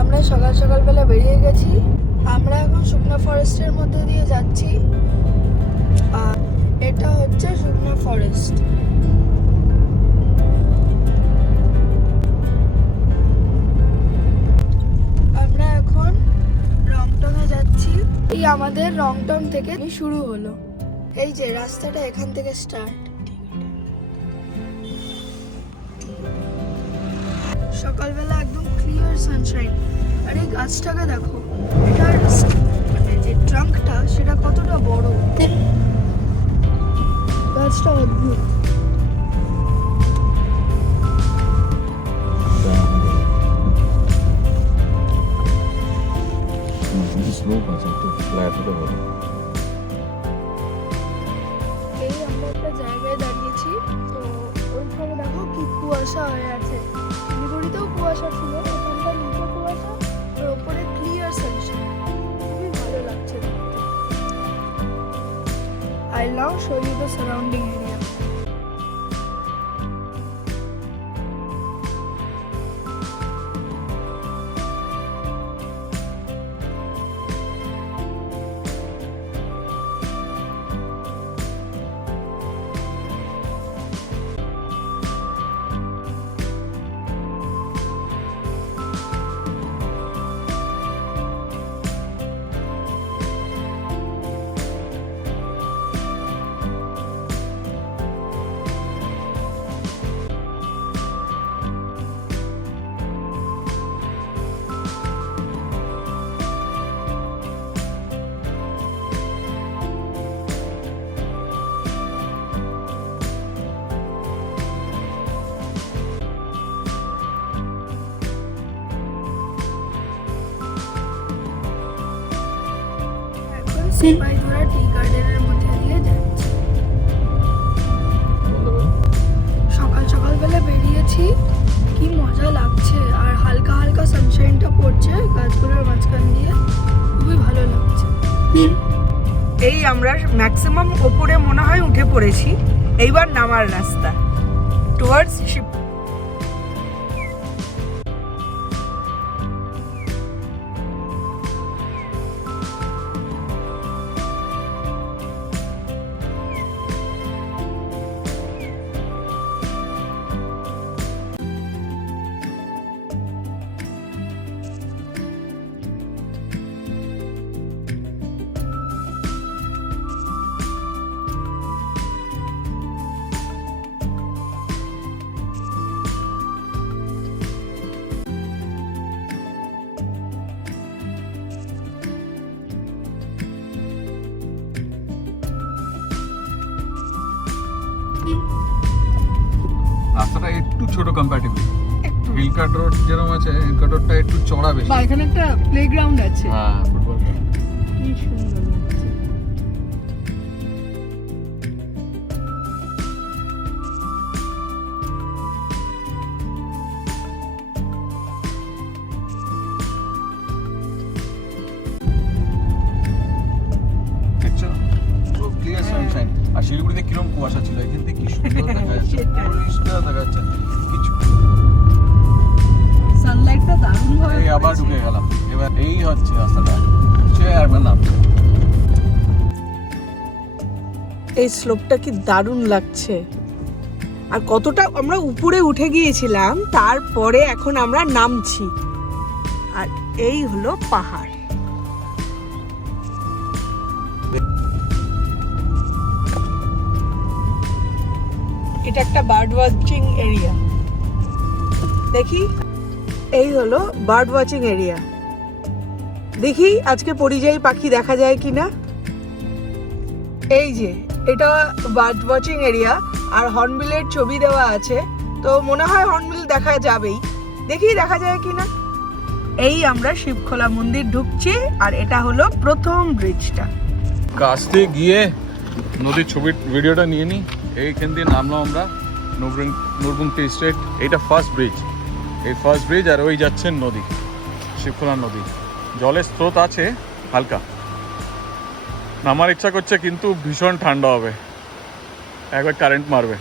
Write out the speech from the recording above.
আমরা সকাল সকালবেলা বেরিয়ে গেছি। আমরা এখন শুকনা ফরেস্টের মধ্যে দিয়ে যাচ্ছি। আর এটা হচ্ছে শুকনা ফরেস্ট। আমরা এখন রংটংয়ে যাচ্ছি। এই আমাদের রংটং থেকে শুরু হলো। এই যে রাস্তাটা এখান থেকে স্টার্ট। সকালবেলা একদম ক্লিয়ার সানশাইন। আর এই গাছটাকে দেখো, এটার মানে যে ট্রাঙ্কটা সেটা কতটা বড়। গাছটা অদ্ভুত। এই আমরা একটা জায়গায় দাঁড়িয়েছি, তো ওইখানে দেখো কি কুয়াশা হয়ে আছে। শিলিগুড়িতেও কুয়াশা ছিল, ওখানকার নিচে কুয়াশা আর ওপরে ক্লিয়ার সানশাইন। খুবই ভালো লাগছে দেখতে। I'll now show you the surrounding area. Sepahijala টি গার্ডেনের মধ্যে দিয়ে যাচ্ছি। সকাল সকালবেলা বেরিয়েছি, কি মজা লাগছে। আর হালকা হালকা সানশাইনটা পড়ছে গাছগুলোর মাঝখান দিয়ে, খুবই ভালো লাগছে। এই আমরা ম্যাক্সিমাম ওপরে মনে হয় উঠে পড়েছি। এইবার নামার রাস্তা টুয়ার্ডস শিপ। রাস্তাটা একটু ছোট কম্প্যারেটিভলি। হিলকাট রোড যেরকম আছে, হিলকাট রোডটা একটু চড়া বেশি। বা এখানে একটা প্লেগ্রাউন্ড আছে। হ্যাঁ, ফুটবল। কি সুন্দর লাগছে। দেখছো পুরো ক্লিয়ার সানশাইন। আর শিলিগুড়িতে কিরকম কুয়াশা ছিল, এখান থেকে কি সুন্দর দেখা যাচ্ছে, পরিষ্কার দেখা যাচ্ছে কিছু। সানলাইটটা দারুণ ভাবে এই আবার ঢুকে গেলাম। এবার এই হচ্ছে রাস্তাটা, একবার নাম। এই স্লোপটা কি দারুণ লাগছে। আর কতটা আমরা উপরে উঠে গিয়েছিলাম, তারপরে এখন আমরা নামছি। আর এই হলো পাহাড়। এটা একটা বার্ড ওয়াচিং এরিয়া। দেখি, এই হলো বার্ড ওয়াচিং এরিয়া। দেখি আজকে পরিযায়ী পাখি দেখা যায় কিনা। এই যে এটা বার্ড ওয়াচিং এরিয়া, আর হর্নবিলের ছবি দেওয়া আছে, তো মনে হয় হর্নবিল দেখা যাবেই। দেখি দেখা যায় কিনা। এই আমরা শিবখোলা মন্দির ঢুকছি, আর এটা হলো প্রথম ব্রিজটা। কাছতে গিয়ে নদীর ছবির ভিডিওটা নিয়ে নিই। এইখান দিয়ে নামলাম আমরা নুরবুং টি স্টেট। এইটা ফার্স্ট ব্রিজ, এই ফার্স্ট ব্রিজ। আর ওই যাচ্ছেন নদী, শিবখোলা নদী। জলের স্রোত আছে হালকা। নামার ইচ্ছা করছে, কিন্তু ভীষণ ঠান্ডা হবে, একবার কারেন্ট মারবে।